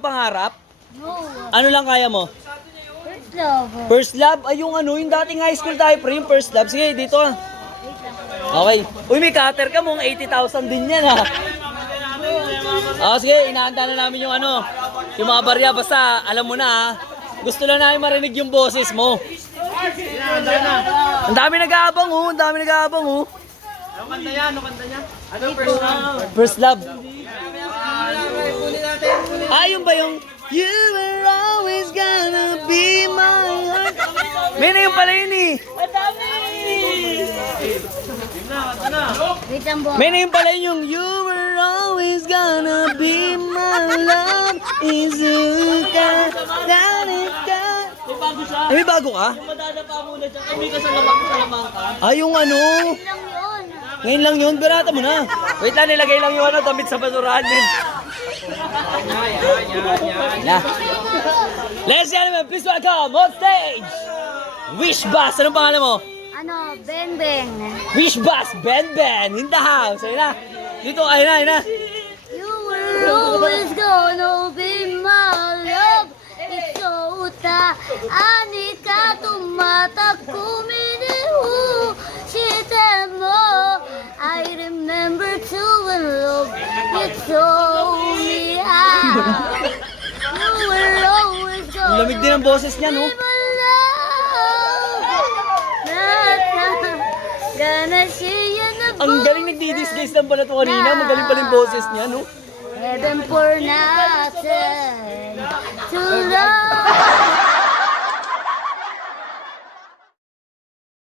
kang pangarap? No. Ano lang kaya mo? First love. First love? Ay, yung ano, yung dating high school tayo, pre, yung first love. Sige, dito ah. Okay. Uy, may cutter ka mong 80,000 din yan ha. Sige, inaanda na namin yung ano, yung mga barya. Basta, alam mo na ha. Gusto lang namin marinig yung boses mo. Ang dami nag-aabang oh, ang dami nag-aabang oh. Ano kanta niya? Ano kanta niya? Ano first love? First love. Yun ba yung You were always gonna be my heart. May na yung pala yun eh. Wait lang, boy. May na yung pala yun yung You were always gonna be my love. Izuka. Danica. May bago siya. Ay, may bago ka? Yung madadapa muna dyan. Ay, may kasalamang ka. Yung ano. Wait lang yun. Ngayon lang yun, berata mo na. Wait lang, nilagay lang yung ano, damit sa basurahan din. Yeah. Ladies and gentlemen, please welcome on stage, Wish Bass. Anong pangalan mo? Ano, Beng Beng. Wish Bass, Ben Ben, in the house. Ayun na. Dito, ayun na, ayun na. You were always gonna be my love. Isuta, anika tumatakumi hu shitemo. I remember to in love. You told me how. You were always Ang gonna lamig din ang boses niya, no? be my love. Gonna see you in the Ang galing nagdi-disguise lang pala ito kanina. Magaling pala yung boses niya, no? Heaven for nothing to love.